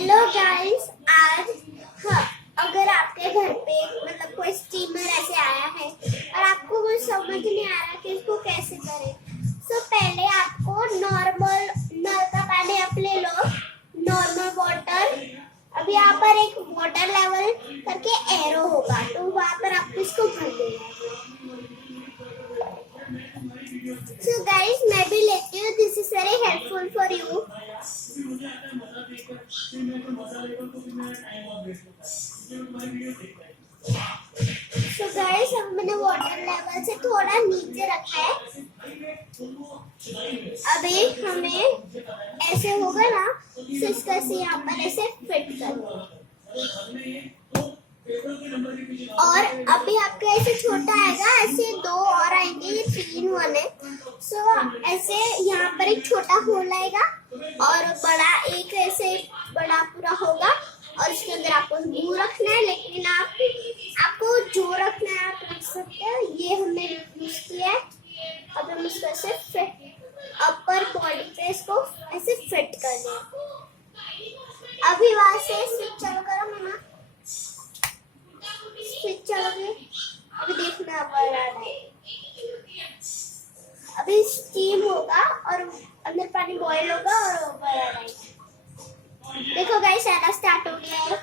Hello guys, आज हाँ, अगर आपके घर पे मतलब कोई स्टीमर ऐसे आया है और आपको कुछ समझ नहीं आ रहा कि इसको कैसे करें, तो पहले आपको नॉर्मल नल का पानी आप ले लो, नॉर्मल वाटर। अभी यहाँ पर एक वाटर लेवल करके एरो होगा, तो वहां पर आपको इसको भर देना है। So guys, मैं भी लेती हूँ। This is very helpful for you. So guys, अब मैंने वाटर लेवल से थोड़ा नीचे रखा है। अभी हमें ऐसे होगा ना, तो इसका से यहाँ पर ऐसे फिट करना। और अभी आपका ऐसे छोटा आएगा, ऐसे दो और आएंगे, ये 3 1 है। सो ऐसे यहाँ पर एक छोटा होल आएगा और बड़ा एक ऐसे बड़ा पूरा होगा, और इसके अंदर आपको ग्लू रखना है, लेकिन आपको जो रखना है आप रख सकते हो। ये हमने यूज किया है। अब हम इसको ऐसे फिट अपर बॉडी पे इसको ऐसे फिट करना है। अभी वहां से स्विच चालू करो मम्मा, स्विच चालू करो। अभी देखना है, अभी स्टीम होगा और अंदर पानी बॉईल होगा और ऊपर आ रहा है। देखो गाइस, आना स्टार्ट हो गया है।